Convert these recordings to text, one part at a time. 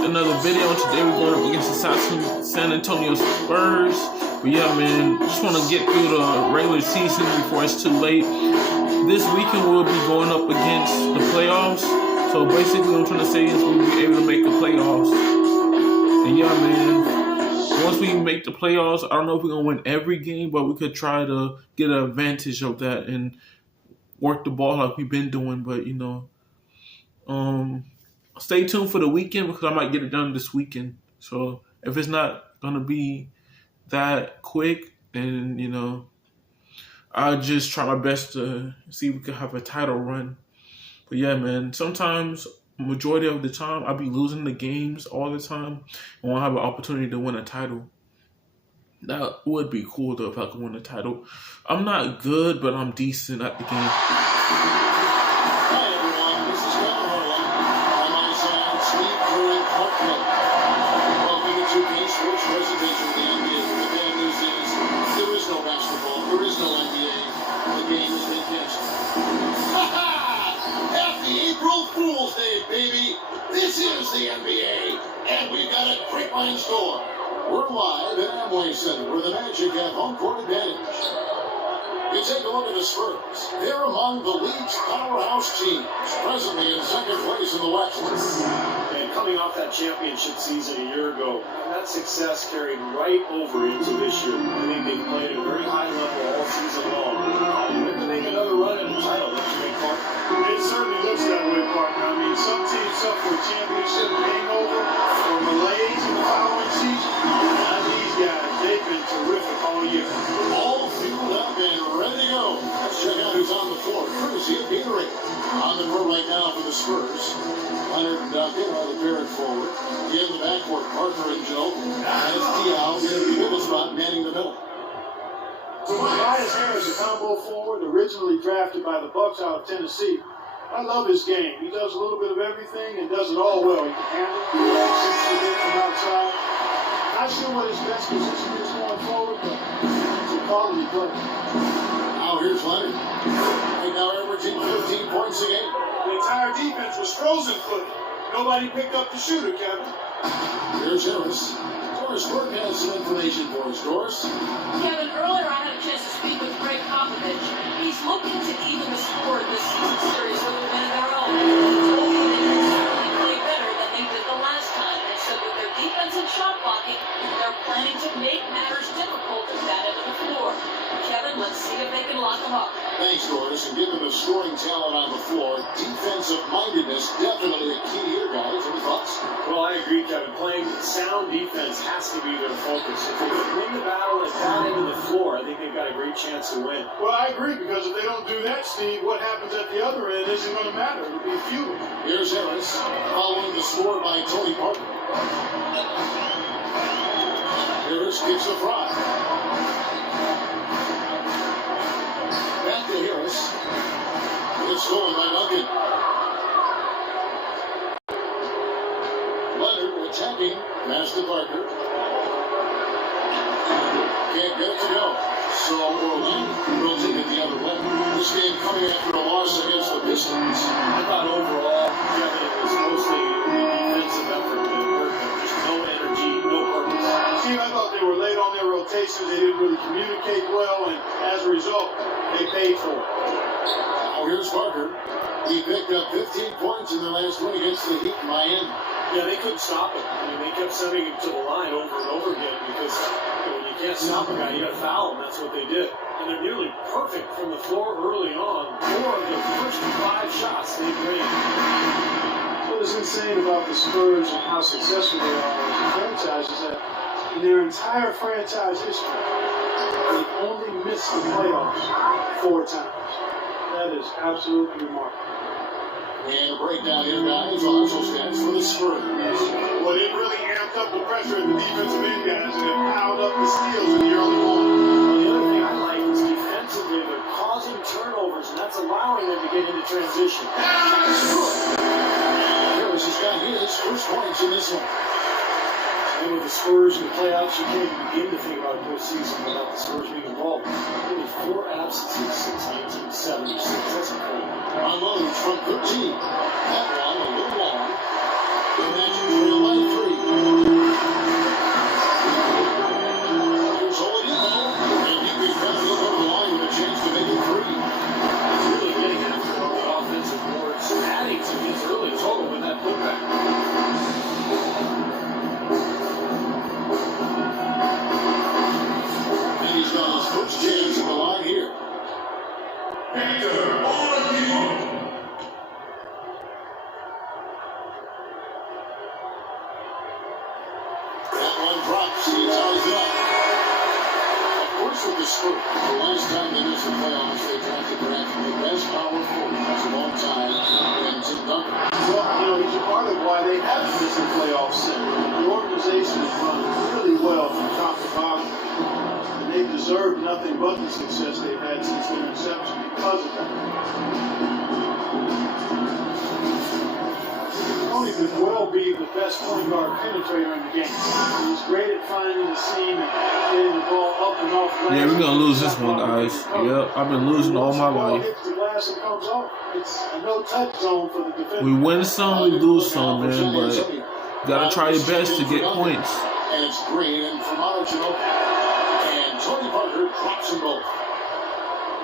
with another video. Today we're going up against the San Antonio Spurs. But yeah, man, just want to get through the regular season before it's too late. This weekend we'll be going up against the playoffs. So basically what I'm trying to say is we'll be able to make the playoffs. And yeah, man, once we make the playoffs, I don't know if we're going to win every game, but we could try to get an advantage of that and work the ball like we've been doing. But, you know, stay tuned for the weekend because I might get it done this weekend. So if it's not going to be that quick, then, you know, I'll just try my best to see if we can have a title run. But yeah, man, sometimes, majority of the time, I'll be losing the games all the time and won't have an opportunity to win a title. That would be cool, though, if I could win a title. I'm not good, but I'm decent at the game. Sports presentation of the NBA. The bad news is there is no basketball. There is no NBA. The game has been canceled. Happy April Fool's Day, baby. This is the NBA, and we've got a great one in store. We're live at Amway Center, where the Magic have home court advantage. You take a look at the Spurs. They're among the league's powerhouse teams, presently in second place in the West. And coming off that championship season a year ago, that success carried right over into this year. I think they've played at a very high level all season long. They're going to make another run at the title, don't you think, Park? It certainly looks that way, partner. I mean, some teams suffer a championship hangover or malaise in the following season. Now these guys, they've been terrific all year. All fueled up and ready to go. Let's check out who's on the floor. Courtesy of Gatorade. On the court right now for the Spurs. Leonard and Duncan are the pair at forward. In the backcourt, Parker and Joe. As Dial's in the middle spot, manning the middle. Tobias Harris, a combo forward, originally drafted by the Bucks out of Tennessee. I love his game. He does a little bit of everything and does it all well. He can handle it from outside. Not sure what his best position is going forward, but it's a quality play. Now here's Leonard. Right now averaging 15 points a game. The entire defense was frozen-footed. Nobody picked up the shooter, Kevin. Here's Harris. Doris Burke has some information for us. Doris? Kevin, earlier I had a chance to speak with Greg Popovich. He's looking to even the score this season series with a win of their own. He told me they can certainly play better than they did the last time. And so with their defense and shot blocking, they're planning to make matters difficult at that end of the floor. Kevin, let's see if they can lock them up. Thanks, Doris. And given the scoring talent on the floor, defensive mindedness definitely a key here, guys. Any thoughts? Well, I agree, Kevin. Playing sound defense has to be their focus. If they can win the battle at that end of the floor, I think they've got a great chance to win. Well, I agree, because if they don't do that, Steve, what happens at the other end isn't going to matter. It'll be futile. Here's Harris, following the score by Tony Parker. Harris gets a fry. Back to Harris. It's stolen by Duncan. Leonard attacking. Pass to Parker. Can't get it to go. So Orlando will take it the other way. This game coming after a loss against the Pistons. I thought overall, Kevin, it was mostly a defensive effort that worked. Just no energy, no purpose. Steve, I thought they were late on their rotations. They didn't really communicate well, and as a result, they paid for it. Now here's Parker. He picked up 15 points in their last win against the Heat in Miami. Yeah, they couldn't stop it. I mean, they kept sending him to the line over and over again because when you can't stop a guy, you got to foul him. That's what they did. And they're nearly perfect from the floor early on. 4 of the first 5 shots they made. What is insane about the Spurs and how successful they are as a franchise is that in their entire franchise history, they've only missed the playoffs 4 times. That is absolutely remarkable. And a breakdown here, guys. Also stands for the Spurs. Well, it really amped up the pressure at the defensive end, guys, and it piled up the steals in the early morning. Well, the other thing I like is defensively, they're causing turnovers, and that's allowing them to get into transition. Harris has got his first points in this one. And with the Spurs in the playoffs, you can't even begin to think about postseason without the Spurs being involved. Only 4 absences since 1976. That's incredible. Unloads from 13. That one a little long. The Magic trail by 3. Spurs. The last time they missed the playoffs, they drafted perhaps the best power forward of all time in Tim Duncan. Well, he's a part of why they haven't missed the playoffs since. The organization has run really well from top to bottom, and they deserve nothing but the success they've had since their inception because of that. Tony could well be the best point guard penetrator in the game. He's great at finding the seam and getting the ball up and off. Yeah, we're gonna lose this one, guys. Yep, I've been losing all my life. Hits the glass and comes off. It's a no-touch zone for the defender. We win some, we lose some, man, but you gotta try your best to get points. And it's Green and from Ginobili. And Tony Parker drops them both.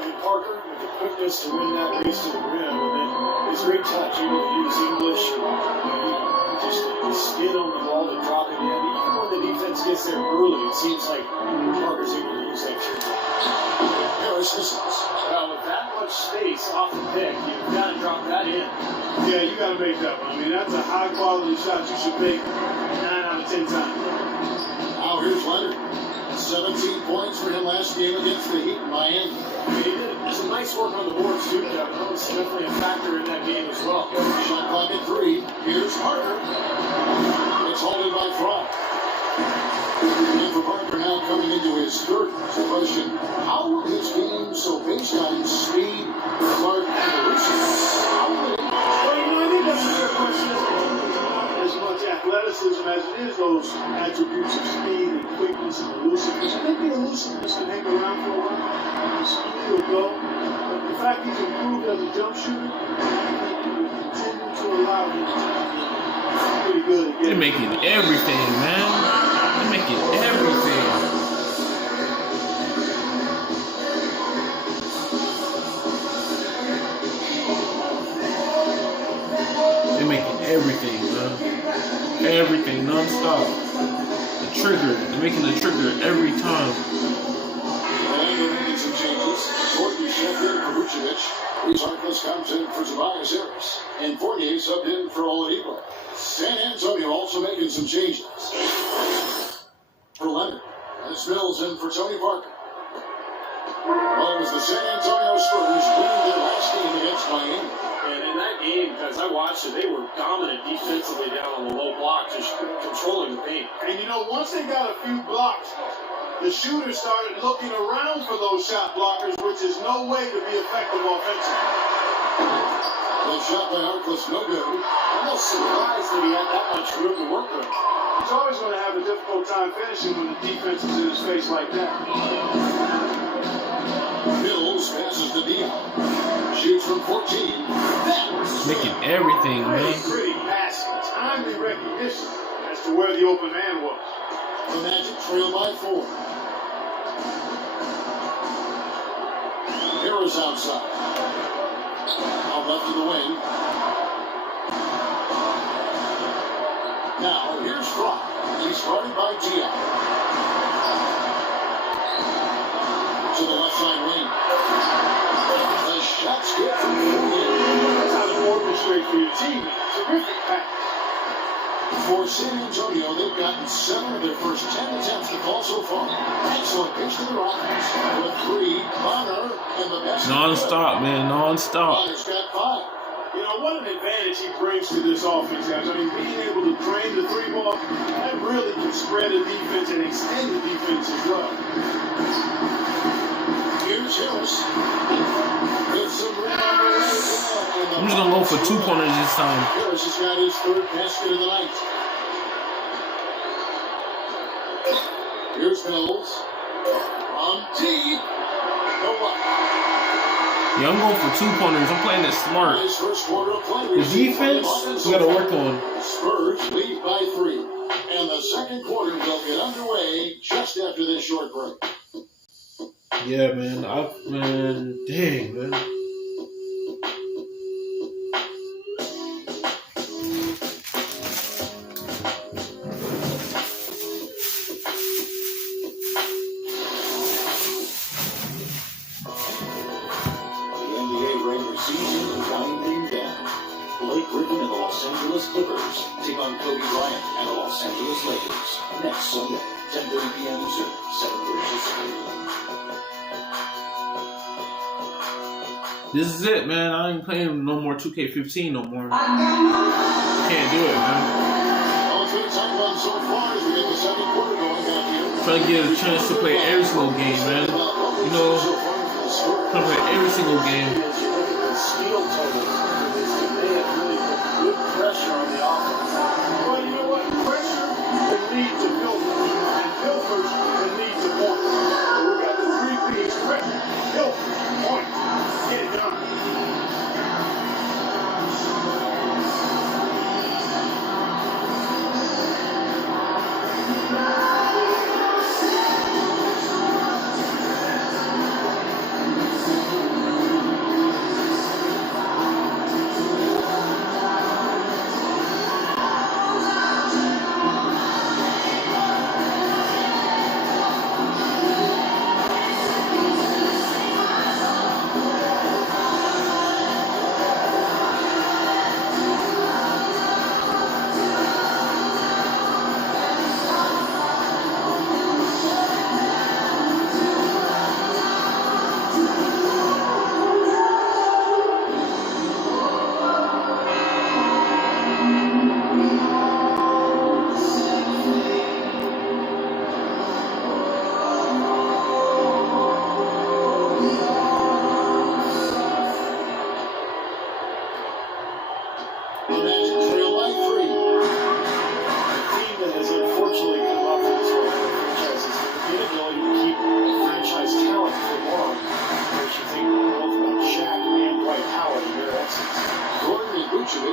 And Parker with the quickness to win that race to the rim, and then his great touch, able to use English, just the spin on the ball to drop it in. Even when the defense gets there early, it seems like Parker's able to use that shot. Harris misses. Well, with that much space off the pick, you've got to drop that in. Yeah, you got to make that one. I mean, that's a high-quality shot you should make 9 out of 10 times. Now here's Leonard. 17 points for him last game against the Heat in Miami. He did some nice work on the boards, too, Kevin. That was definitely a factor in that game as well. Shot clock at 3. Here's Parker. It's holding by Frog. And for Parker now coming into his third question, how will his game so based on speed, Clark, and elusiveness? How will it? Well, I think that's a fair question. It's not as much athleticism as it is those attributes of speed and quickness and elusiveness. I think the elusiveness can hang around for a while. The speed will go. But the fact he's improved as a jump shooter, I think he will continue to allow him to be pretty good at They're getting. making everything, man. They're making everything. They're making everything, man. Everything, non-stop. The trigger. They're making the trigger every time. And they're making some changes. Jordan stepped in for Vucevic. Reese Harkless comes in for Tobias Harris. And Fournier subbed in for Oladipo. San Antonio also making some changes. For Leonard. That's Mills in for Tony Parker. Well, it was the San Antonio Spurs winning their last game against Miami. And in that game, as I watched it, they were dominant defensively down on the low block, just controlling the paint. And once they got a few blocks, the shooters started looking around for those shot blockers, which is no way to be effective offensively. That shot by Harkless, no good. I'm almost surprised that he had that much room to work with. He's always going to have a difficult time finishing when the defense is in his face like that. Mills passes to Dion. Shoots from 14. Making everything, man. Pretty passing, timely recognition as to where the open man was. The Magic trail by 4. Harris outside. Out left to the wing. Now, here's Brock. He's guarded by Dion. To the left side wing. The shot's good from Fournier. That's how to orchestrate for your team. Terrific pass. For San Antonio, they've gotten 7 of their first 10 attempts to call so far. Excellent pitch to the Rockets. With 3, Bonner, and the best. Non-stop, man. Non-stop. Bonner's got 5. What an advantage he brings to this offense, guys. I mean, being able to drain the 3-ball, that really can spread the defense and extend the defense as well. Here's Harris. With some rebound. I'm just gonna go for 2-pointers this time. Harris has got his 3rd basket of the night. Here's Mills. On deep. No luck. Yeah, I'm going for 2-pointers. I'm playing it smart. His first quarter of play. The defense, we gotta work on. Spurs lead by 3. And the second quarter will get underway just after this short break. Yeah, man. Dang, man. Clippers take on Kobe Bryant and the Los Angeles Lakers next Sunday, 10:30 p.m. Eastern, 7:30 Pacific. This is it, man. I ain't playing no more 2K15 no more. Can't do it, man. Trying to get a chance to play every single game, man. You know, trying to play every single game. Steal totals for this team. They have really put good pressure on the offense. Well, you know what? Pressure can lead to pilfers, and pilfers can lead to points. So we got the 3 P's: pressure, pilfer, point. Get it done.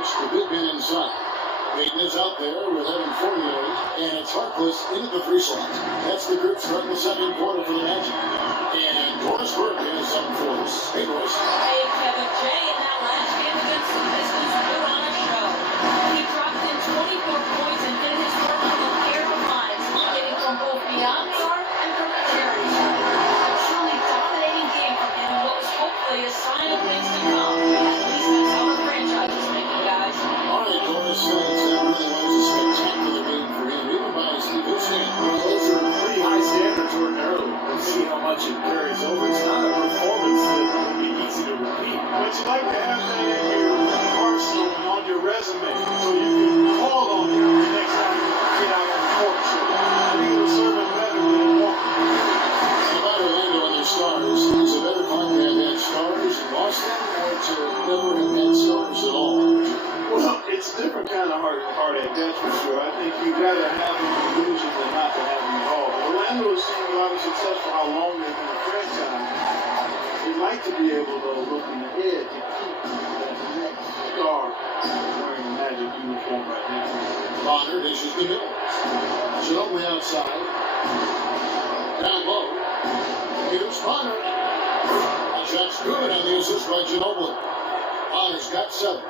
The big man inside. Peyton is out there with Evan Fournier, and it's Harkless into the free slot. That's the group starting the second quarter for the Magic. And Doris Burke is up for us. Hey, Doris. Hey, Kevin. Jay, in that last game against the Pistons, put on a show. He dropped in 24 points and did his work on the pair of lines, getting from both beyond the arc and from the charity stripe. A truly dominating game from him, and what was hopefully a sign of things to come. At least that's how the franchise is thinking, guys. All right, Doris. That really was a spectacular game for him, even by his good standards. Those are pretty high standards ordinarily. We'll see how much it carries over. It's not a performance that will be easy to repeat. But you like to have that in your arsenal and on your resume so you can call on him the next time you get out on the court. So I think it'll serve him better than walking. About Orlando and their stars, is it better fun to have had stars and lost them, or to never have had stars at all? Well, it's a different kind of heartache, that's for sure. I think you'd rather have them losing than not to have them at all. Orlando has seen a lot of success for how long they've been a franchise. They'd like to be able, though, looking ahead, to keep that next star wearing the Magic uniform right now. Bonner dishes to Mills. Ginobili outside. Down low. Here's Bonner. Shot's good on the assist by Ginobili. Bonner's got 7.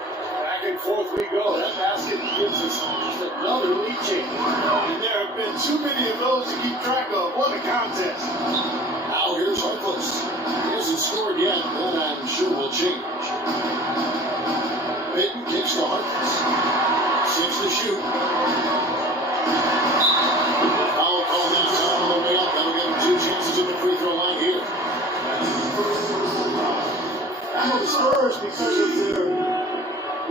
Back and forth we go. That basket gives us just another lead change. And there have been too many of those to keep track of. What a contest. Now here's Harkless. He hasn't scored yet. That I'm sure will change. Peyton kicks to Harkless. 6 to shoot. Foul call that time on the way up. That'll give him 2 chances at the free throw line here. I know the Spurs, because of their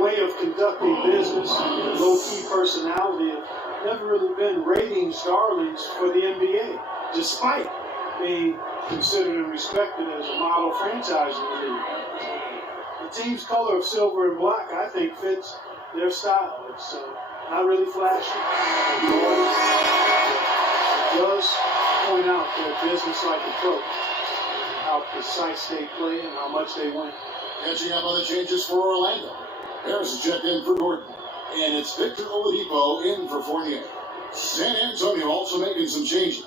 way of conducting business and low-key personality, have never really been ratings darlings for the NBA, despite being considered and respected as a model franchise in the league. The team's color of silver and black, I think, fits their style. It's not really flashy. It does point out their business-like approach, how precise they play and how much they win. Catching up on the changes for Orlando. Harris is checked in for Gordon. And it's Victor Oladipo in for Fournier. San Antonio also making some changes.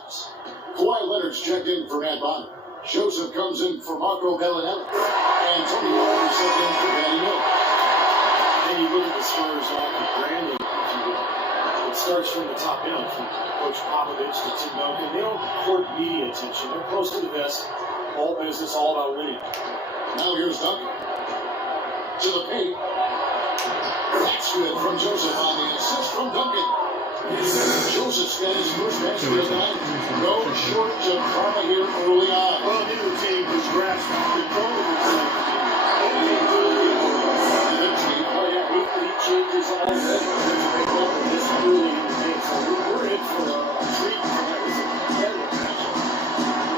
Kawhi Leonard's checked in for Matt Bonner. Joseph comes in for Marco Bellinelli. And Tony Parker checked in for Danny Miller. And you look at the Spurs on the branding, if you will. It starts from the top down, from Coach Popovich to Tim Duncan. They don't court media attention. They're close to the vest. All business, all about winning. Now here's Duncan. To the paint. That's good from Joseph on the assist from Duncan. Joseph Doris got his first basket of the night. No shortage of drama here early on. Well, neither team has grasped control of Oh, yeah, he changes all the this early in the game. So we're in for a treat. That was a competitive matchup.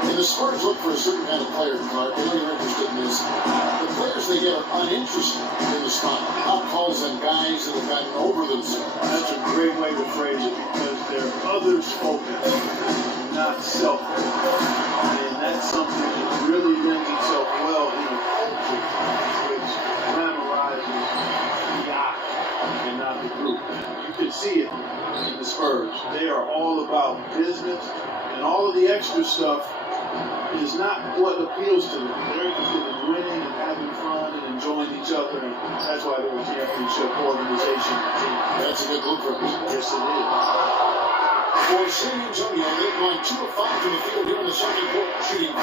And the Spurs look for a certain kind of player, Clark. I know you're interested in this. The players they get are uninterested in the spot. Out calls and guys that have gotten over themselves. That's a great way to phrase it because they're others focused, not selfish. And that's something that really lends itself well in a culture which glamorizes the eye and not the group. You can see it in the Spurs. They are all about business, and all of the extra stuff is not what appeals to them. They're interested in winning and having fun and enjoying each other, and that's why they're a championship organization team. That's a good blueprint. Yes, it is. For San Antonio, they've gone 2 of 5 from the field here in the second quarter, shooting 40%.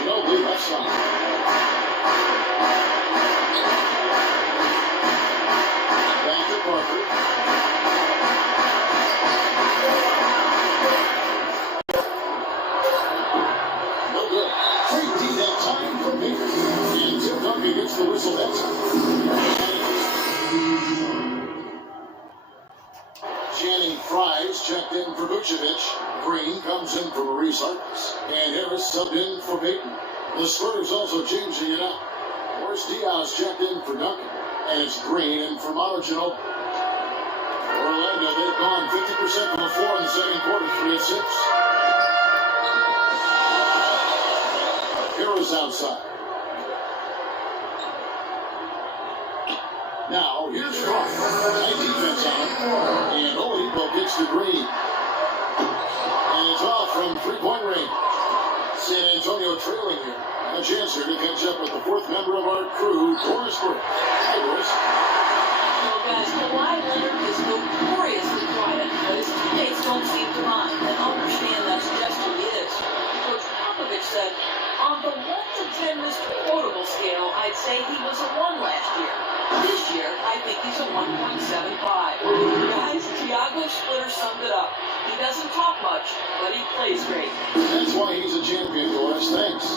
Ginobili left side. Back to Parker. No good. Great D that time from Baker. And Tim Duncan gets the whistle that time. Channing Fries checked in for Vucevic. Green comes in for Maurice Harkless. And Harris subbed in for Payton. The Spurs also changing it up. Boris Diaz checked in for Duncan. And it's Green in for Ginobili. Orlando, they've gone 50% from the floor in the second quarter, 3 of 6. Harris outside. Now, here's Clark. Nice defense on him. And Oladipo gets the Green. And it's off from three-point range. San Antonio trailing here. A chance here to catch up with the 4th member of our crew, Doris Burke. Hi, Doris. Guys, Kawhi Leonard is notoriously quiet, but his teammates don't seem to mind and understand that suggestion is. Coach Popovich said, on the 1 to 10 Mr. Quotable scale, I'd say he was a 1 last year. This year, I think he's a 1.75. Guys, Thiago Splitter summed it up. He doesn't talk much, but he plays great. That's why he's a champion, Doris. Thanks.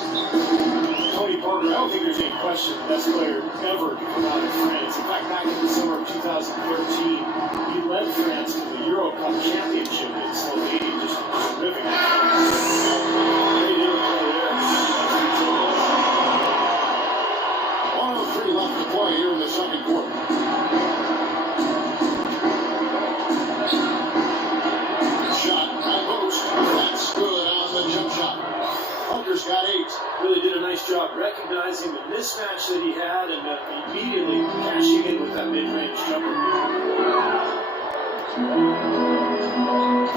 Tony Parker, I don't think there's any question the best player ever to come out of France. In fact, back in the summer of 2013, he led France to the Euro Cup championship in Slovenia. Just terrific. They didn't play there. 1:03 left to play here in the second quarter. Shot, high post. That's good on the jump shot. Parker's got 8. Really did a nice job recognizing the mismatch that he had and immediately cashing in with that mid-range jumper.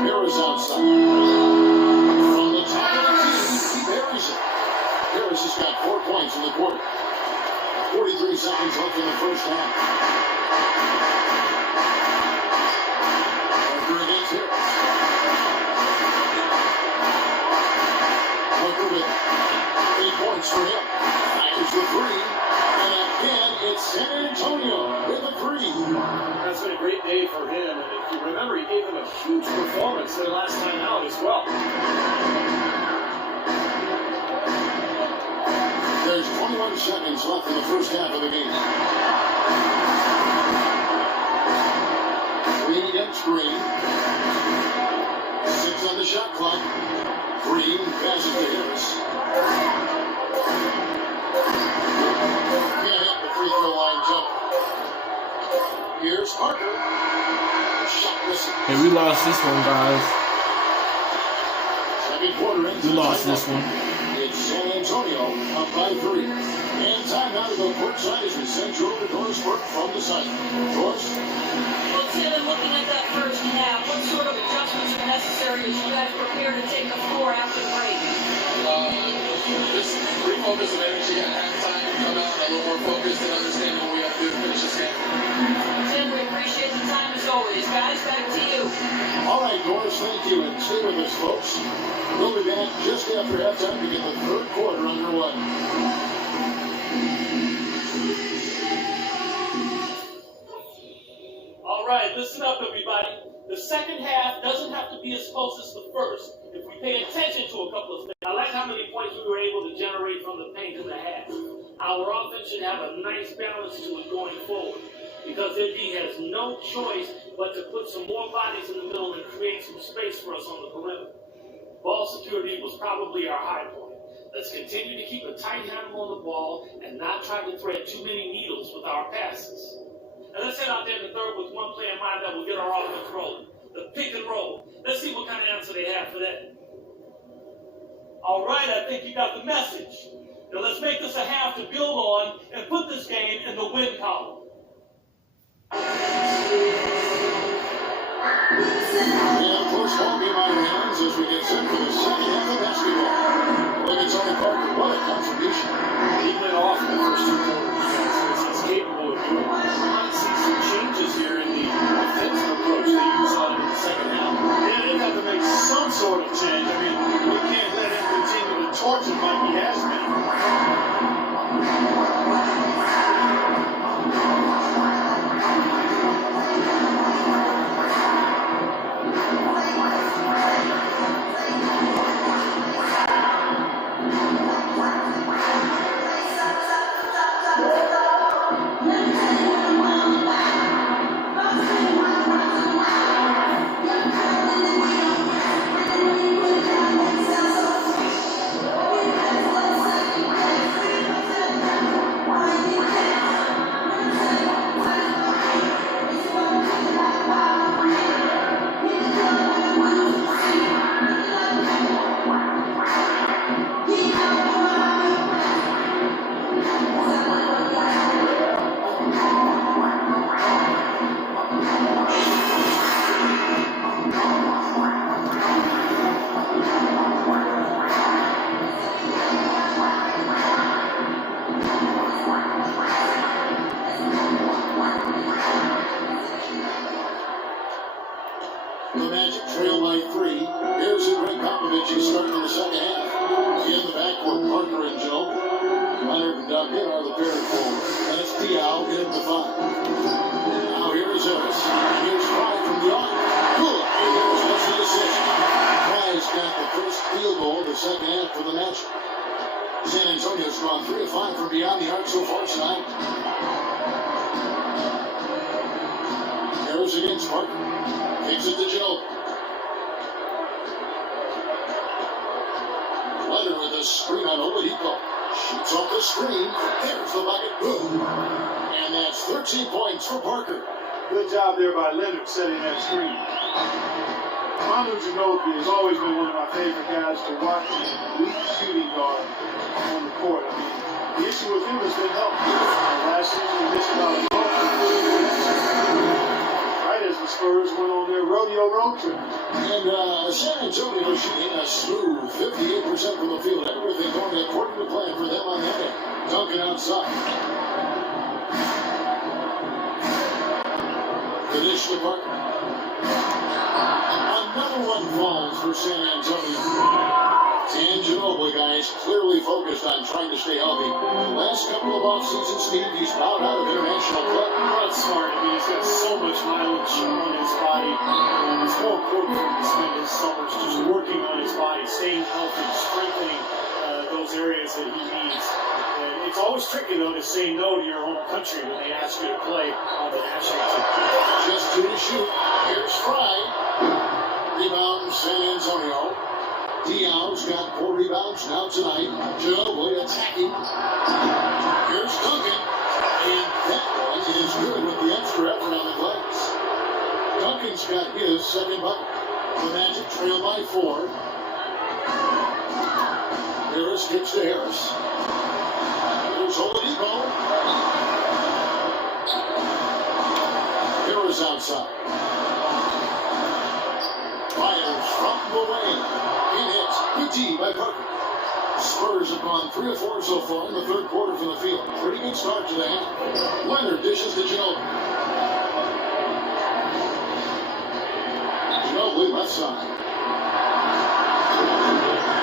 Harris outside. From the top of the key, he buries it. Harris has got 4 points in the quarter. 43 seconds left in the first half. Parker against Harris. Parker with 8 points for him. Fires the 3. And again, it's San Antonio with a 3. That's been a great day for him. And if you remember, he gave them a huge performance their last time out as well. There's 21 seconds left in the first half of the game. Green against Green. 6 on the shot clock. Green passes to Harris. Can't hit the free throw line jump. Here's Parker. Shot missing. Hey, we lost this one, guys. Second quarter ends. We lost this one. It's San Antonio up by 3. And time now to go courtside as we send you over to Doris Burke from the side. Doris? Well, Tim, in looking at that first half, what sort of adjustments are necessary as you guys prepare to take the floor after the break? Just refocus some energy at halftime, come out a little more focused and understand what we have to do to finish this game. Tim, we appreciate the time as always. Guys, back to you. All right, Doris, thank you. And stay with us, folks. We'll be back just after halftime to get the third quarter underway. All right, listen up, everybody. The second half doesn't have to be as close as the first if we pay attention to a couple of things. I like how many points we were able to generate from the paint in the half. Our offense should have a nice balance to it going forward because MD has no choice but to put some more bodies in the middle and create some space for us on the perimeter. Ball security was probably our high point. Let's continue to keep a tight handle on the ball and not try to thread too many needles with our passes. And let's head out there in the third with one play in mind that will get our offense rolling. The pick and roll. Let's see what kind of answer they have for that. All right, I think you got the message. Now let's make this a half to build on and put this game in the win column. And of course, ball game on your hands as we get set for the second half of basketball. Look at Tony Parker. What a contribution. He went off in the first two quarters. He's capable of doing it. We might see some changes here in the offensive approach they use on him in the second half. Yeah, they have to make some sort of change. I mean, we can't let him continue to torch it like he has been. The Magic trail by 3. Here's a great Popovich who's starting in the second half. In the backcourt, Parker and Ginobili. Leonard and Duncan are the paired forward. And it's Diao getting the 5. Now here's Harris. Here's Fry from the arc. Good. And Harris gets the assist. Fry's got the first field goal of the second half for the Magic. San Antonio's gone 3 of 5 from beyond the arc so far tonight. Harris against Parker. Takes it to Ginobili. Leonard with a screen on Oladipo. Shoots off the screen. There's the bucket. Boom. And that's 13 points for Parker. Good job there by Leonard setting that screen. Manu Ginobili has always been one of my favorite guys to watch. Elite shooting guard on the court. I mean, the issue with him has been health. Last season he missed about a month. Right as the Spurs went on their rodeo road trip. And San Antonio shooting a smooth 58% from the field. Everything going according to plan for them on that end. Duncan outside. The dish to Parker. Another one falls for San Antonio. And Ginobili, guys, clearly focused on trying to stay healthy. The last couple of off-season Steve, he's bowed out of international play. Well, that's smart. I mean, he's got so much mileage on his body. And it's more important for him to spend his summers just working on his body, staying healthy, strengthening those areas that he needs. And it's always tricky, though, to say no to your home country when they ask you to play on the national team. Just 2 to shoot. Here's Fry. Rebound, San Antonio. Diao's got 4 rebounds now tonight. Ginobili attacking. Here's Duncan. And that one is good with the extra effort on the glass. Duncan's got his second bucket. The Magic trail by 4. Harris gets to Harris. Here's Oladipo. Harris outside. Fires from the lane. It hits. Good D by Parker. Spurs have gone 3 of 4 so far in the third quarter from the field. Pretty good start to the half. Leonard dishes to Ginobili. Ginobili left side.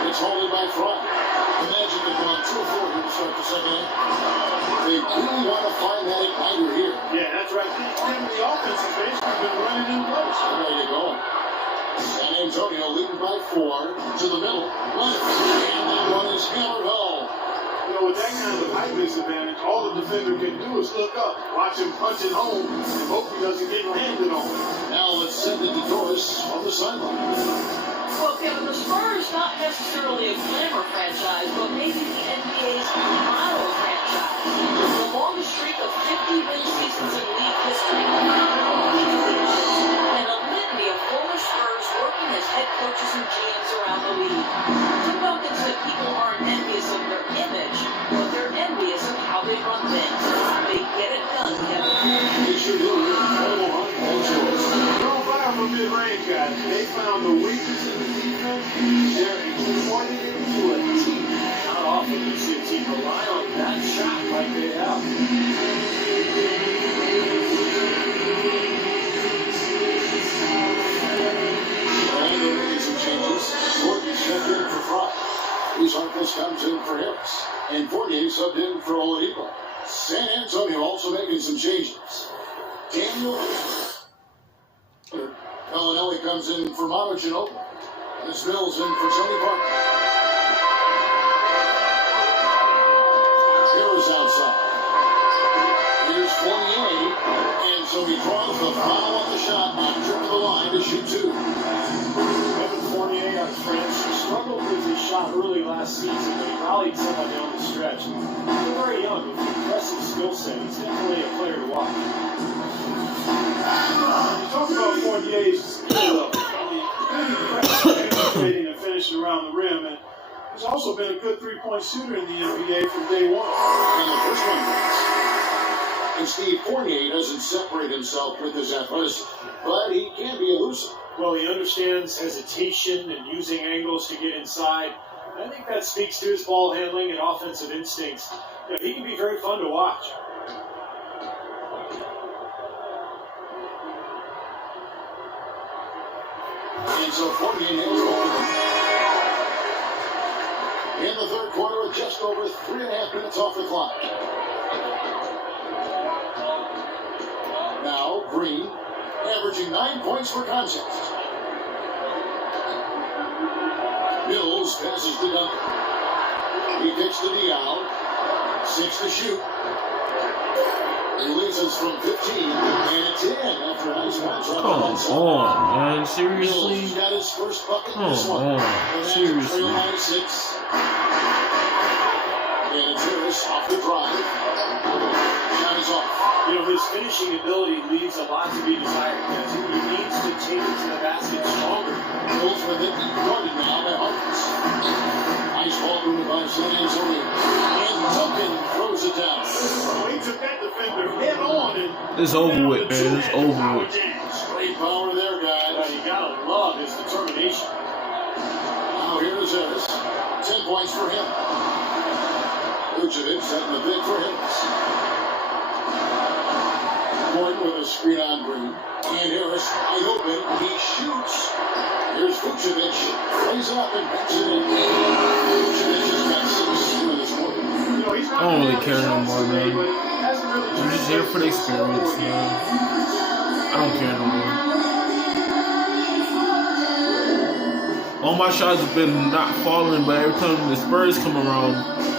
It's holded by Fry. The Magic have gone 2 of 4 here to start the second half. They really want to find that igniter here. Yeah, that's right. The offense is basically been running in place. Ready to go. San Antonio leading by 4 to the middle. And that one is hammered home. You know, with that kind of height disadvantage, all the defender can do is look up, watch him punch it home, and hope he doesn't get landed on. Now let's send it to Doris on the sideline. Well, Kevin, the Spurs, not necessarily a glamour franchise, but maybe the NBA's model franchise. The longest streak of 50 win seasons in league history. And a litany of former Spurs working as head coaches and GMs around the league. Tim Duncan said people aren't envious of their image, but they're envious of how they run things. They get it done, Kevin. They sure do. Incredible hunt and choice. They're on fire for mid-range, guys. They found the weakness in the defense. They're exploiting it to a T. Not often you see a team rely on that shot like they have. And they're making some changes. Gordon stepped in for Fry. These Harkless comes in for Harris. And Fournier subbed in for Oladipo. San Antonio also making some changes. Daniel Bellinelli comes in for Mama Ginobili. And this Mills in for Tony Parker. Harris outside. Here's Fournier. And so he draws the foul on the shot on trip to the line to shoot 2. Evan Fournier, our friends, struggled with his shot early last season, but he rallied somewhat down the stretch. He's very young with an impressive skill set. He's definitely a player to watch. You talk about Fournier's skill level. Penetrating and finishing around the rim, and he's also been a good three-point shooter in the NBA from day one. And the first one goes. And Steve Fournier doesn't separate himself with his athleticism, but he can be elusive. Well, he understands hesitation and using angles to get inside. I think that speaks to his ball handling and offensive instincts. You know, he can be very fun to watch. And so Fournier nails over. In the third quarter with just over 3.5 minutes off the clock. Now Green, averaging 9 points per contest. Mills passes to Duncan. He kicks to Diallo. 6 to shoot. He leads us from 15 and 10 after a nice bounce on the Come right side. on, man. Seriously? Mills got his first bucket in Come this one. on. The Magic Seriously. trail by 6. And it's Harris off the drive. Shot is off. You know, his finishing ability leaves a lot to be desired. He needs to take it to the basket stronger. Mills with it, guarded now by Harkless. Nice ball movement by San Antonio. And Duncan throws it down. Well, he took that defender head on and It's over with, man. It's over with. Great power there, guys. You gotta love his determination. Now here's Harris. 10 points for him. Vucevic setting the big for Harris. Gordon with a screen on Green. And Harris, wide open. He shoots. Here's Vucevic. Plays up and backs it in. Vucevic has got 6 in this quarter. you know, he's not I don't really been care no more, today, man. but he hasn't really I'm just here for the experience, man. I don't care no more. All my shots have been not falling, but every time the Spurs come around,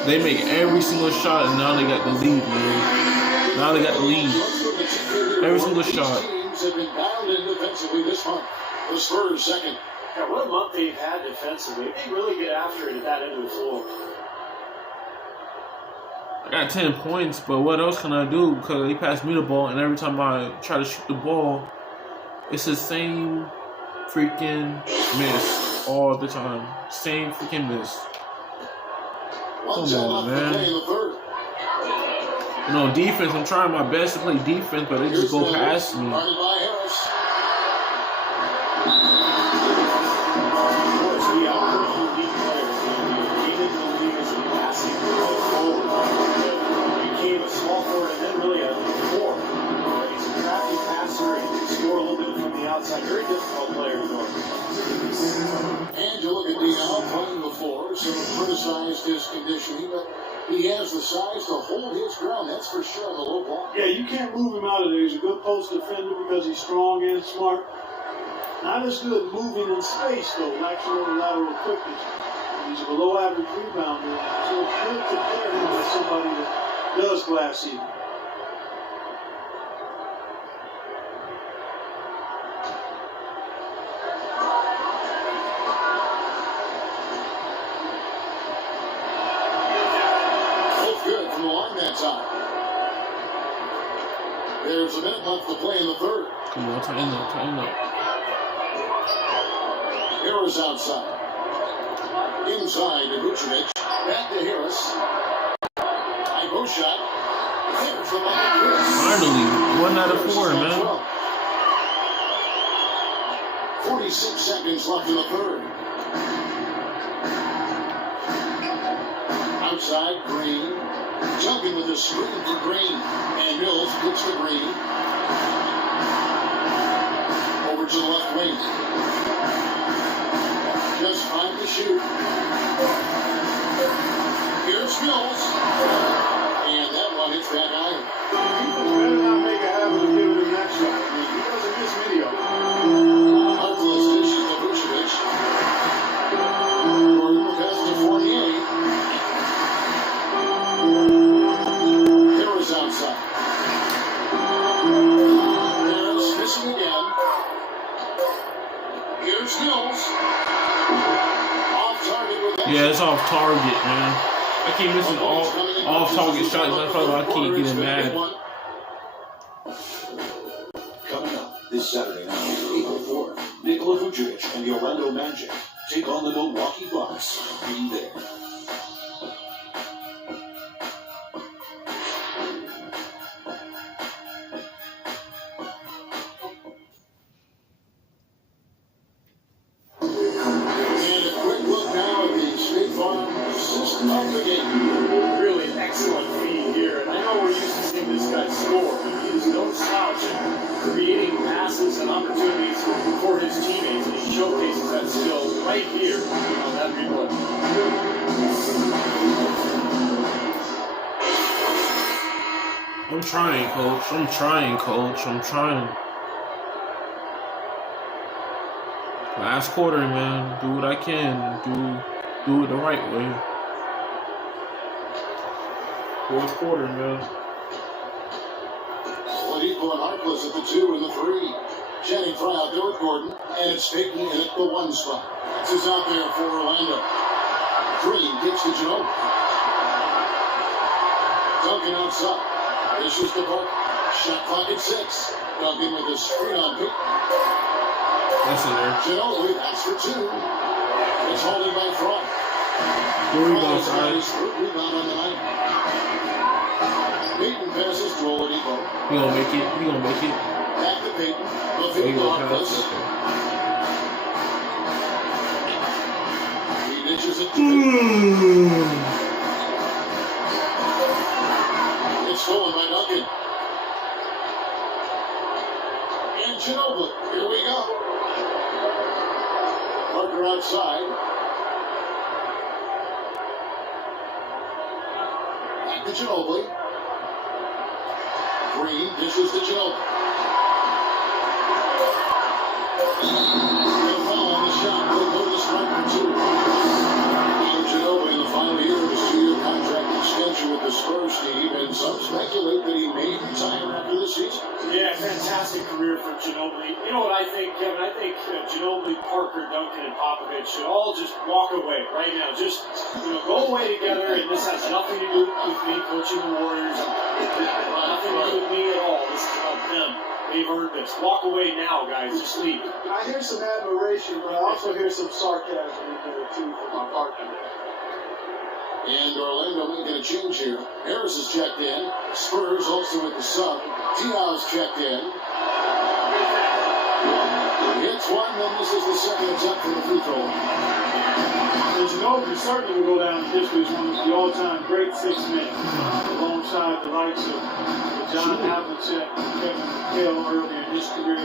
they make every single shot, and now they got the lead, man. Now they got the lead. Every single shot. Teams have been dialed in defensively this month. The Spurs second. Yeah, what a month they've had defensively. They really get after it at that end of the floor. I got 10 points, but what else can I do? Because they pass me the ball, and every time I try to shoot the ball, it's the same freaking miss all the time. Same freaking miss. Come on, man. You know, defense, I'm trying my best to play defense, but they just go past me. Guarded by Harris. Of course, we are a unique player. He didn't believe as a passing forward. He became a small forward and then really a four. He's a crafty passer. He can score a little bit from the outside. Very difficult player to guard. And you look at Diallo playing before, so criticized his conditioning, but He has the size to hold his ground, that's for sure, on the low block. Yeah, you can't move him out of there. He's a good post defender because he's strong and smart. Not as good moving in space, though, actual lateral quickness. He's a below average rebounder, so it's good to pair him with somebody that does glass eating. Both good from the line that time. There's a minute left to play in the third. Come on, tighten up, tighten up. Harris outside. Inside to Vucevic. Back to Harris. High post shot. There's the line. Finally, 1 out of 4, man. 46 seconds left in the third. Outside, Green. Jumping with the screen for Green. And Mills gets to Green. Over to the left wing. Just 5 to shoot. Here's Mills. And that one hits back iron. People better not make a habit of giving him that shot. I mean, he doesn't miss many of them. Harkless dishes to Vucevic. Gordon pass to 48. Harris outside. Harris missing again. Here's Mills. Off target with that. Yeah, it's off target, man. I keep missing off target shots. That's why I keep getting mad. Coming up this Saturday night, April 4th, Nikola Vucevic and the Orlando Magic take on the Milwaukee Bucks. Be there. And a quick look now at the State Farm system of the game. Really excellent feed here. And I know we're used to seeing this guy score, but he's no slouch in creating passes and opportunities for his teammates. And he showcases that skill right here on that replay. I'm trying, coach. I'm trying, coach. I'm trying. Last quarter, man. Do what I can. Do it the right way. Fourth quarter, man. Oladipo and Harkless at the 2 and the 3. Channing Frye out there with Gordon. And it's Payton in at the 1 spot. This is out there for Orlando. Green gets to Ginobili. Duncan outside. Dishes to Parker. Shot clock at 6. Duncan with a screen on Payton. That's in there. Ginobili, that's for 2. It's holding by Frye. Good rebound, Frye. Rebound on the night. Payton passes to Oladipo. He gonna make it. He gonna make it. Back to Payton. Oh, he gonna pass. He dishes it to Okay. Payton. It's stolen by Duncan. And Ginobili. Here we go. Parker outside. Back to Ginobili. Green dishes to Ginobili. The foul on the shot will go to strike for 2. And Ginobili in the final year of his 2-year contract extension with the Spurs, Steve, and some speculate that he may retire after the season. Yeah, fantastic career for Ginobili. You know what I think, Kevin? I think Ginobili, Parker, Duncan, and Popovich should all just walk away right now. Just, go away together, and this has nothing to do with me coaching the Warriors. Nothing to do with me at all. This is about them. They've earned this. Walk away now, guys. Just leave. I hear some admiration, but I also hear some sarcasm in there, too, from my partner. And Orlando making a change here. Harris is checked in. Spurs also with the sub. Diaz checked in. Hits one, then this is the second attempt for the free throw. And Ginobili certainly will go down in history as one of the all-time great 6 men, alongside the likes of John Havlicek and Kevin McHale earlier in his career,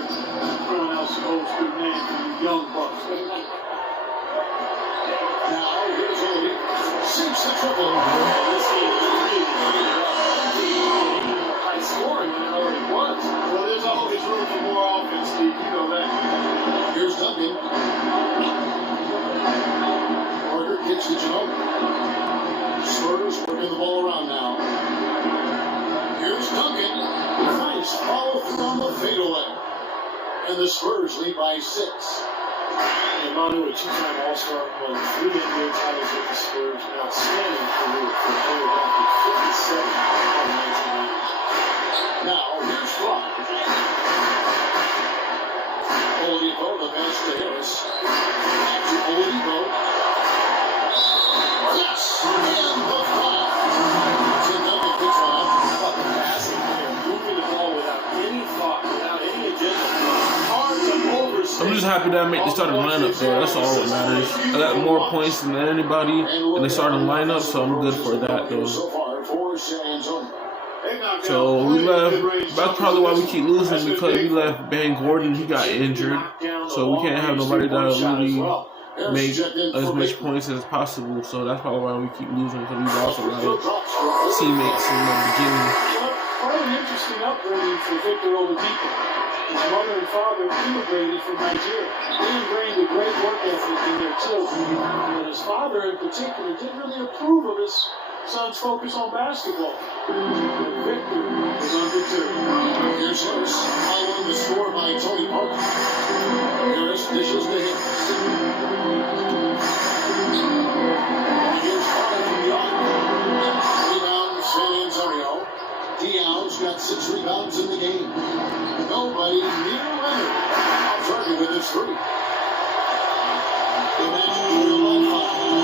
throwing out some old school names for you young bucks. Now here's Oladipo. Sinks the triple. This game is really high scoring than it already was. Well, there's always room for more offense, Steve. You know that. Here's Duncan. Parker gets to Ginobili. Spurs working the ball around now. Here's Duncan. Nice follow through on the fadeaway. And the Spurs lead by 6. Manu, a two-time All-Star, won 3 NBA titles with the Spurs, an outstanding career for a player back in 57 of the 1990s. Now, here's Fry. Oladipo, the pass to Harris. Back to Oladipo. Yes! And the foul. Tim Duncan picks one up. Passing there, moving the ball without any thought, without any agenda. Hard to overstate. I'm just happy that I made the starting lineup there. That's all that matters. I got more points than anybody in the starting lineup, so I'm good for that though. So far for San Antonio. So we left. That's probably why we keep losing, because we left Ben Gordon. He got injured, so we can't have nobody that really make as much points as possible. So that's probably why we keep losing, because we lost a lot of teammates in the beginning. Quite an interesting upbringing for Victor Oladipo. His mother and father immigrated from Nigeria. They ingrained a great work ethic in their children. And his father, in particular, didn't really approve of his son's focus on basketball. But Victor was undeterred. Here's Harris, following the score by Tony Parker. Harris dishes to him. Here's Parker from the arc. Rebound, San Antonio. Diow's got 6 rebounds in the game. Nobody near Leonard. Off target with his 3. The Magic trail by 5.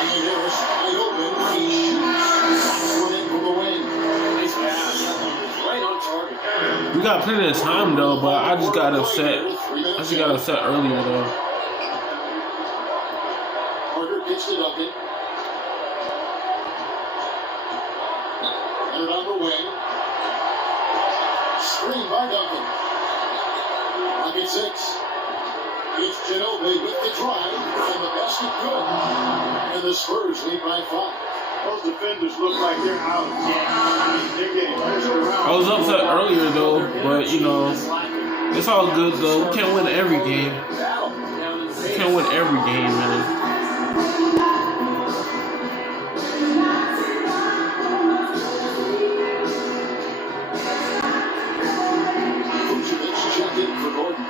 And Harris wide open. He shoots. One in from the wing. Nice pass. Right on target. We got plenty of time though, but I just got upset. I just got upset earlier though. Parker gets to Duncan. And on the wing. Screen by Duncan. Pocket 6. It's Ginobili with the drive, and the basket good. And the Spurs lead by 5. Those defenders look like they're out of game. They're getting pushed around. I was upset earlier though, but you know, it's all good though. We can't win every game. We can't win every game, man. Checked in for Gordon.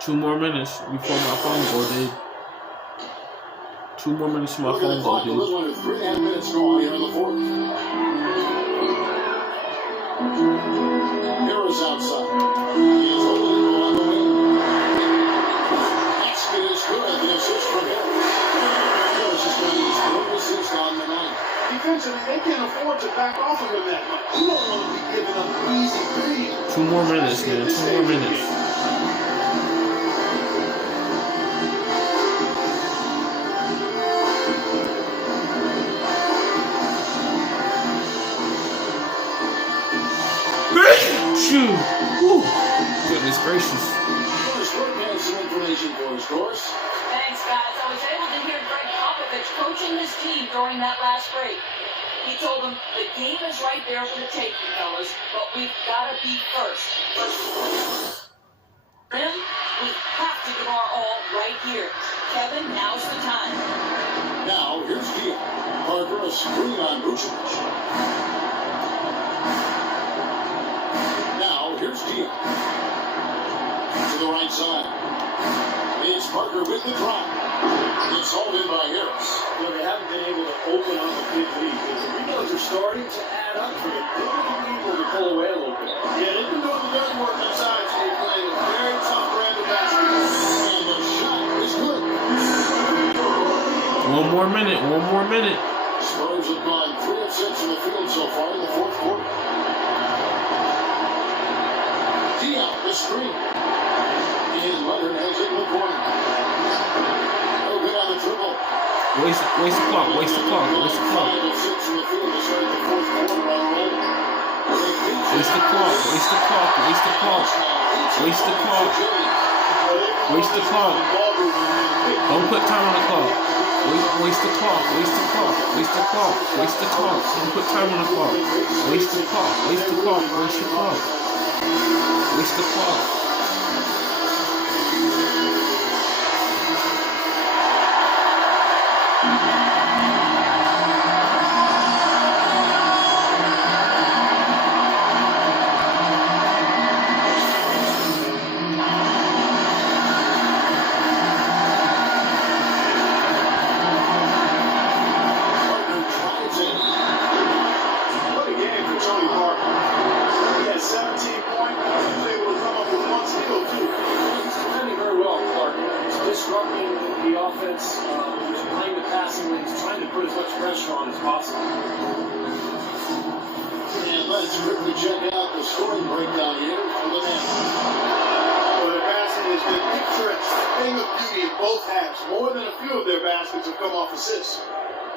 2 more minutes before my phone go, dude. 2 more minutes before my phone go, A little under 3.5 minutes gone here in the 4th. Harris outside. He is holding on the wing. Basket is good. The assist from Harris. Harris is going to use 4 assist on the night. Defensively, they can't afford to back off of him that much. You don't want to be giving up easy threes. 2 more minutes, man. 2 more minutes. Shoot! Woo! Goodness gracious. Doris Burke has some information for us, Doris. Thanks, guys. I was able to hear Greg Popovich coaching his team during that last break. He told them, the game is right there for the taking, fellas, but we've got to be first. Then, we have to give our all right here. Kevin, now's the time. Now, here's Dion. Parker, a screen on Vucevic. Now, here's Dion. To the right side. It's Parker with the drop. It's hauled in by Harris. You know, they haven't been able to open up a big lead. The rebounds are starting to add up for them. They're able to pull away a little bit. Yeah, they've been doing the dirty work inside. They're playing a very tough brand of basketball. And the shot is good. 1 more minute. 1 more minute. Spurs have gone 3 of 6 in the field so far in the 4th quarter. Dion, the screen. And Leonard has it in the corner. No good on the dribble. Waste the clock. Waste the clock. Waste the clock. 5 of 6 in the field to start the 4th quarter on roll. Waste the clock. Waste the clock. Waste the clock. Waste the clock. Waste the clock. Don't put time on the clock. Waste the clock. Waste the clock. Waste the clock. Waste the clock. Don't put time on the clock. Waste the clock. Waste the clock. Waste the clock. Waste the clock.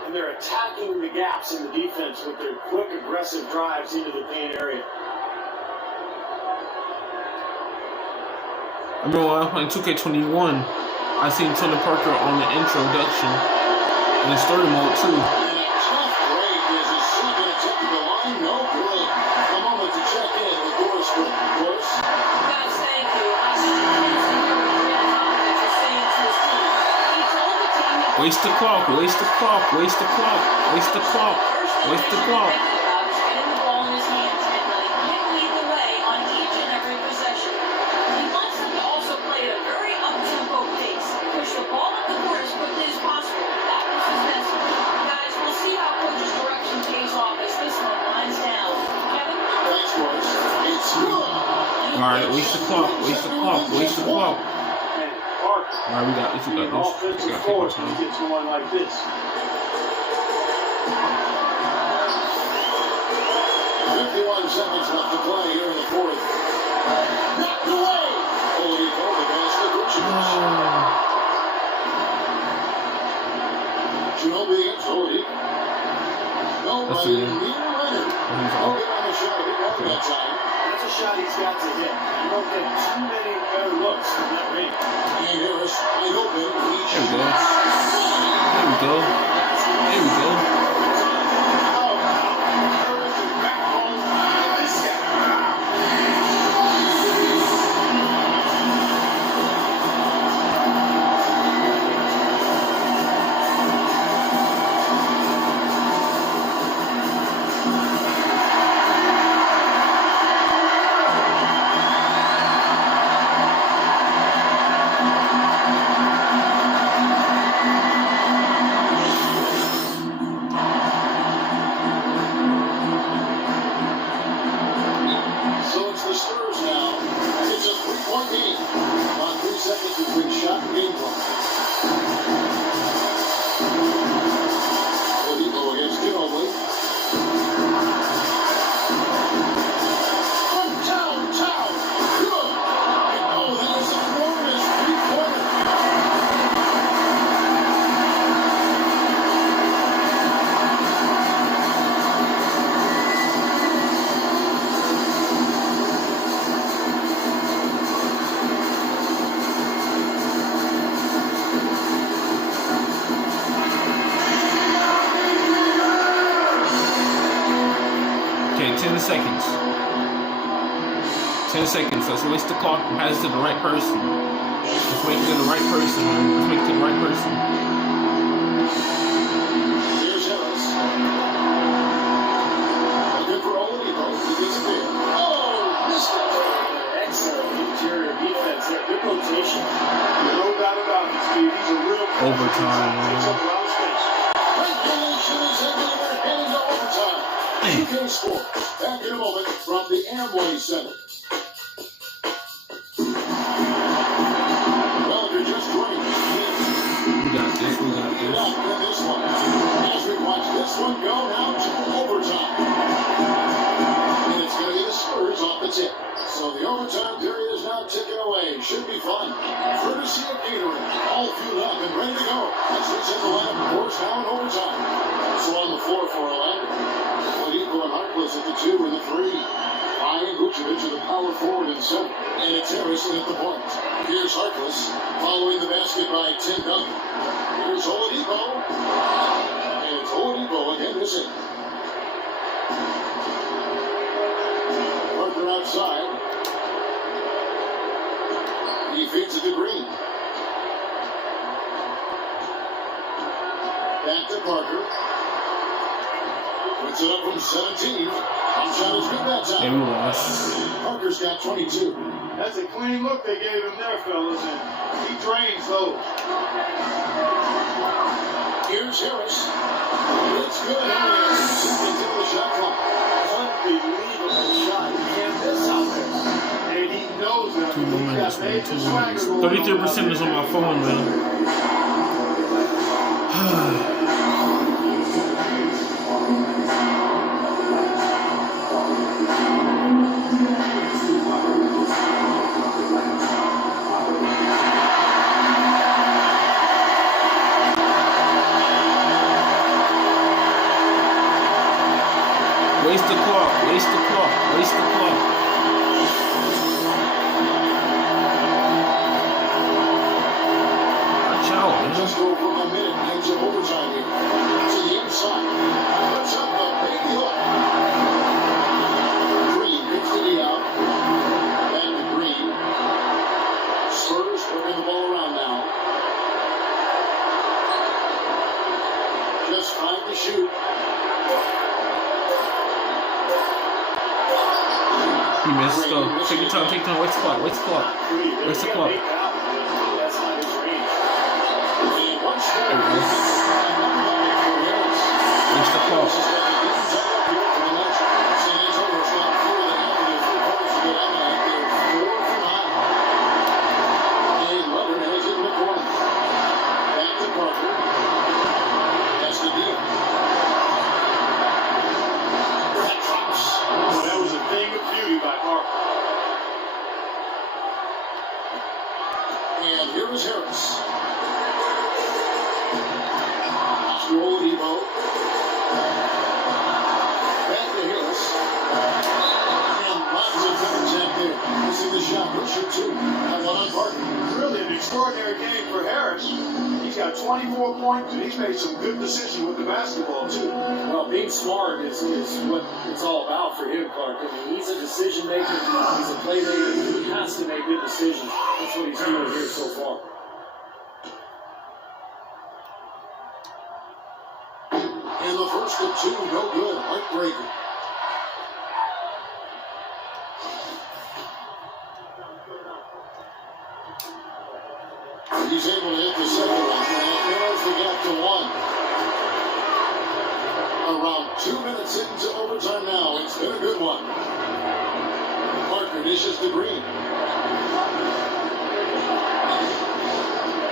And they're attacking the gaps in the defense with their quick, aggressive drives into the paint area. I remember when I was playing 2K21, I seen Tony Parker on the introduction in the story mode too. And a tough break as his second attempt at the line, no good. A moment to check in with Boris. Boris? Guys, thank you. I see the comments are saying to his team. He told the team that Waste the clock. Waste the clock. Waste the clock. Waste the clock. Waste the clock. getting the ball in his hands and letting him lead the way on each and every possession. He wants them to also play at a very up-tempo pace, push the ball up the court as quickly as possible. That was his message. Guys, we'll see how coach's direction pays off as this one winds down. Kevin? Thanks, Boris. It's good. Alright, waste the clock. Waste the clock. Waste the clock. Alright, we got this. We got this. We got Force when he gets going like this. 51 seconds left to play here in the fourth. Knocked away. Oladipo against the Richards. Ginobili against Oladipo. Nobody near Leonard. I'll get on the shot a bit more that time. That's a shot he's got to hit. You don't get too many better looks from that range. And Harris, I hope it reaches. There we go. There we go. There we go. So it's the Spurs now. It's a three-point game. About 3 seconds between shot and game clock. Oladipo against Ginobili. Chow. Good. Oh, that is a glorious three-pointer. Okay, 10 seconds. 10 seconds. Let's waste the clock and pass it to the right person. Let's make it to the right person, man. Let's make it to the right person. Here's Harris. Looking for Oladipo. He gets it there. Oh, missed it. Excellent interior defense there. Good rotation. No doubt about it, Steve. He's a real Overtime, takes up a man. lot of space. Regulation is ending. We're heading to overtime. 2K Sports. Back in a moment from the Amway Center. Well, if you're just joining us, We got this. We got it this. up in this one. As we watch this one go now to overtime. And it's going to be the Spurs off the tip. So the overtime period is now ticking away. Should be fun. Courtesy of Gatorade. All fueled up and ready to go. As we set the lineup, of course, now in overtime. So on the floor for Orlando. and Harkless at the 2 and the 3. Ryan Vucevic to the power forward and center. And it's Harrison at the point. Here's Harkless following the basket by Tim Duncan. Here's Oladipo. And it's Oladipo again missing. Parker outside. He feeds it to Green. Back to Parker. Puts it up from 17. Shot is good that time. Parker's got 22. That's a clean look they gave him there, fellas, and he drains those. Here's Harris. It's good. Into the shot clock. Unbelievable shot. You can't miss out there. And he knows that. 2 more minutes, man. 2 more minutes. 33% is on my phone, man. Waste the clock, waste the clock, waste the clock. Watch out, man. Just over a minute into overtime here. To the inside. Puts up a big hook. Green picks the knee out. Back to Green. Spurs working the ball around now. Just 5 to shoot. He missed though. Take your time, take your time. Waste the clock, waste the clock. Waste the clock. That's not his range. There we go. Waste the clock. San Antonio's got 4 and a half of their 3 quarters to get out of it. They're 4 from high. And Leonard has it in the corner. Back to Parker. That's the deal. That drops. That was a thing of beauty by Parker. And here is Harris. To Oladipo. Back to Harris. And lots of contact there. Missing the shot. Pusher 2. That one on Parker. Really an extraordinary game for Harris. He's got 24 points, and he's made some good decisions with the basketball, too. Well, being smart is what it's all about for him, Clark. I mean, he's a decision maker. He's a playmaker. He has to make good decisions. That's what he's doing here so far. And the first of 2, no good. Heartbreaker. He's able to hit the second one, and it narrows the gap to 1. Around 2 minutes into overtime now. It's been a good one. Parker dishes to Green.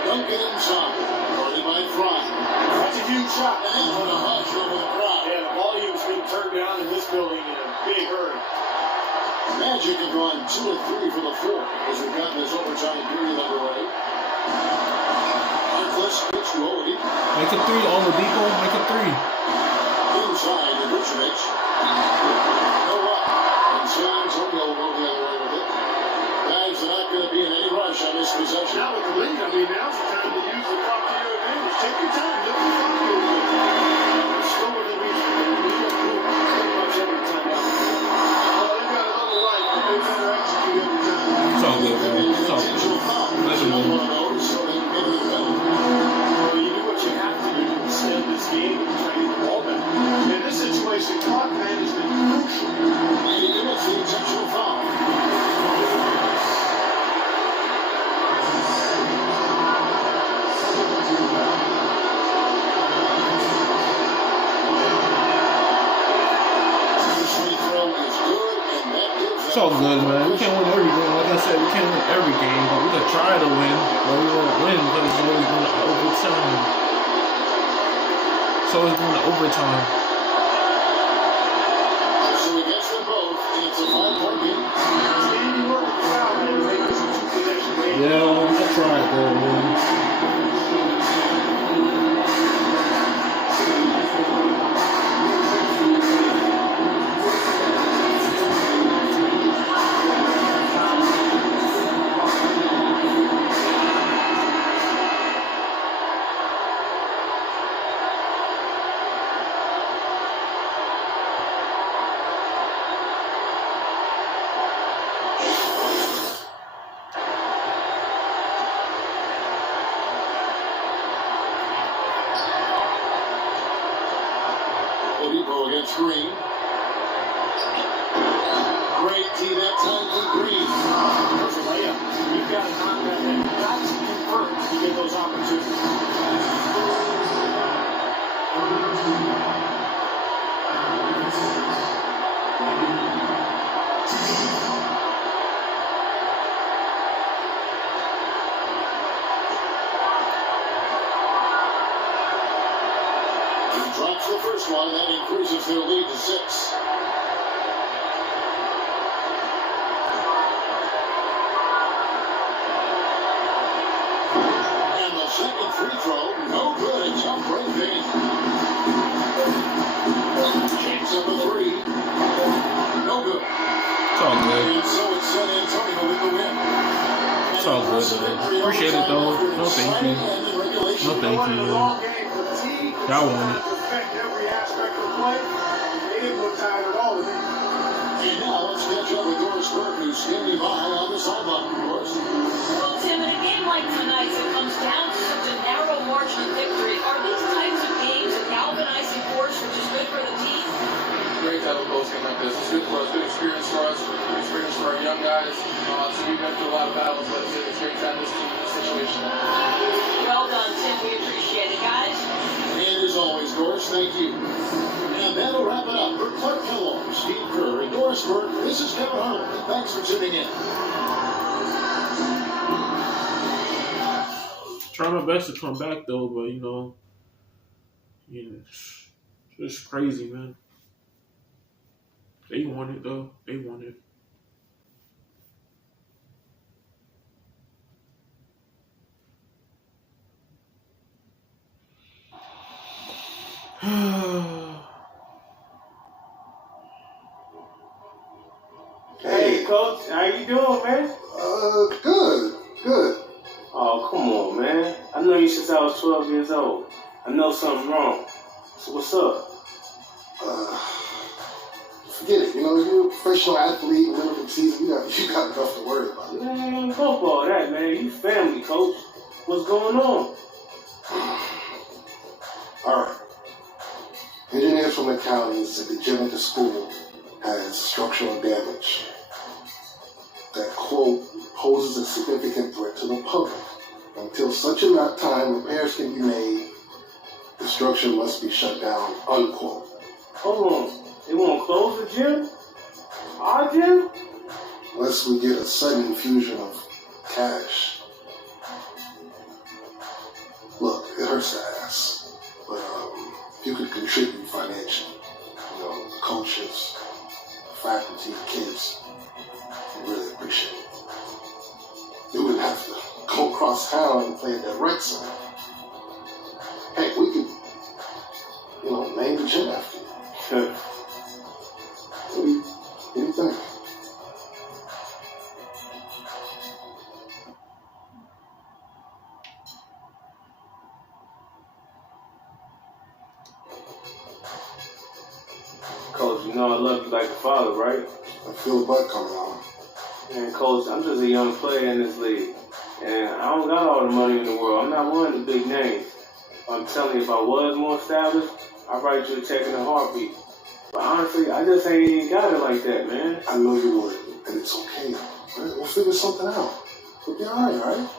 Duncan inside. Guarded by Fry. That's a huge shot. And for the hush over the crowd. Yeah, the volume's been turned down in this building in a big hurry. Magic have gone 2 of 3 for the 4 as we've gotten this overtime period underway. Harkless pitch to Oladipo. Make a 3, Oladipo. Make a 3. Inside to Vucevic. No up. And San Antonio will go the other way with it. Guys are not going to be in any rush on this possession. Now with the lead, I mean, now's the time to use the clock to your advantage. Take your time. Look at the clock. Slower than we do. We don't do pretty much every time out. Well, they've got a little light, but they better execute every time. It's all good, man. It's all good. Let him One move. of those, so they can get it done. Well, you do what you have to do to extend this game and try to get the ball back. In this situation, clock management crucial. And he commits the intentional foul. It's all good, man. We can't win every game. Like I said, we can't win every game, but we can try to win. But we won't win because it's always going to overtime. It's always going to overtime. So he gets them both, and it's a 5-point game. Standing work with the foul man to make this a 2-possession game. Yeah, I tried though, man. Antonio against Green. Great tee that time for Green. There's a layup. You've got to knock that in. You've got to convert to get those opportunities. He drops the first one, and that increases their lead to 6. And the second free throw, no good. A jump right in. Chance up a 3. No good. It's all good. And so it's San Antonio with the win. It's all good, man. Appreciate it, though. No, thank you. No, thank you, man. Y'all want it. Affect every aspect of play. They didn't look tired at all to me. And now let's catch up with Doris Burke, who's standing by on the sideline. Doris. Well, Tim, in a game like tonight's, it comes down to such a narrow margin of victory. Are these types of games a galvanizing force, which is good for the team? Great to have a close game like this. It's good for us, good experience for us, good experience for our young guys. So we've been through a lot of battles, but it's great to have this team in this situation. Well done, Tim. We appreciate it, guys. And as always, Doris, thank you. And that'll wrap it up. For Clark Kellogg, Steve Kerr, and Doris Burke, this is Kevin Harlan. Thanks for tuning in. Try my best to come back, though, but, you know, it's just crazy, man. They want it, though. They want it. Hey, Coach, how you doing, man? Good. Oh, come on, man. I know you since I was 12 years old. I know something's wrong. So what's up? Forget it. You know, you're a professional athlete in the middle of the season. You got enough to worry about. Man, fuck all that, man. You family, Coach. What's going on? All right. Engineers from the county said the gym at the school has structural damage that, quote, poses a significant threat to the public. Until such a time repairs can be made, the structure must be shut down, unquote. Hold on. They want to close the gym? Our gym? Unless we get a sudden infusion of cash. Look, it hurts to ask, but if you could contribute financially, you know, coaches, faculty, kids, I really appreciate it. You wouldn't have to go across town and play at that rec center. Heck, we could, you know, name the gym after you. What do you think? Coach, you know I love you like a father, right? I feel the butt coming on. And Coach, I'm just a young player in this league. And I don't got all the money in the world. I'm not one of the big names. I'm telling you, if I was more established, I'd write you a check in a heartbeat. But honestly, I just ain't even got it like that, man. I know you would, and it's okay. Right? We'll figure something out. We'll be all right?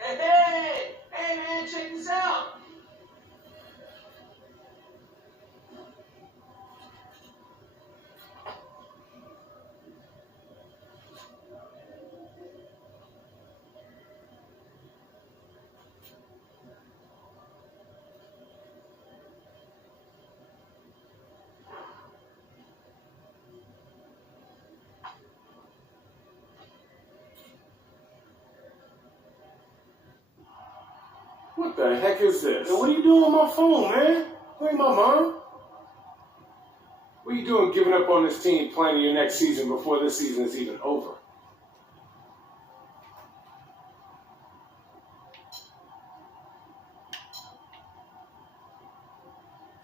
Hey, man, check this out. What the heck is this? What are you doing on my phone, man? Who ain't my mom? What are you doing giving up on this team planning your next season before this season is even over?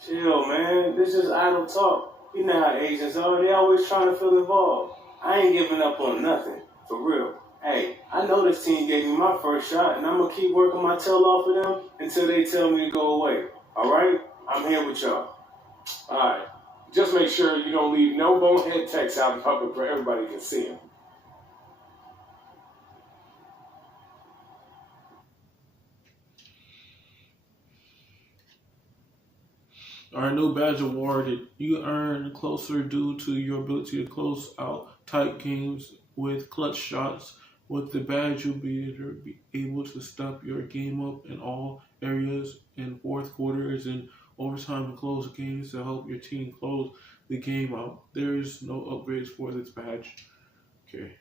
Chill, man. This is idle talk. You know how agents are. They always trying to feel involved. I ain't giving up on nothing, for real. Hey, I know this team gave me my first shot, and I'm going to keep working my tail off of them until they tell me to go away. All right? I'm here with y'all. All right. Just make sure you don't leave no bonehead texts out in public where everybody can see them. Our new badge awarded. You earn closer due to your ability to close out tight games with clutch shots. With the badge, you'll be able to step your game up in all areas in fourth quarters and overtime and close games to help your team close the game out. There's no upgrades for this badge. Okay.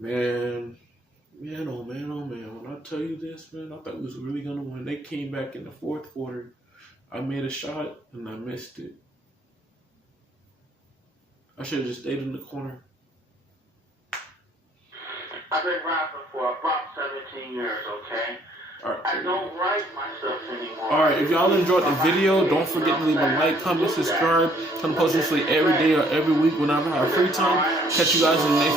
Man, oh man. When I tell you this, man, I thought we was really going to win. They came back in the fourth quarter. I made a shot, and I missed it. I should have just stayed in the corner. I've been rapping for about 17 years, okay? Alright. I don't write myself anymore. Alright, if y'all enjoyed the video, don't forget to leave a like, comment, subscribe. I'm posting this every day or every week whenever I have free time. Catch you guys in the next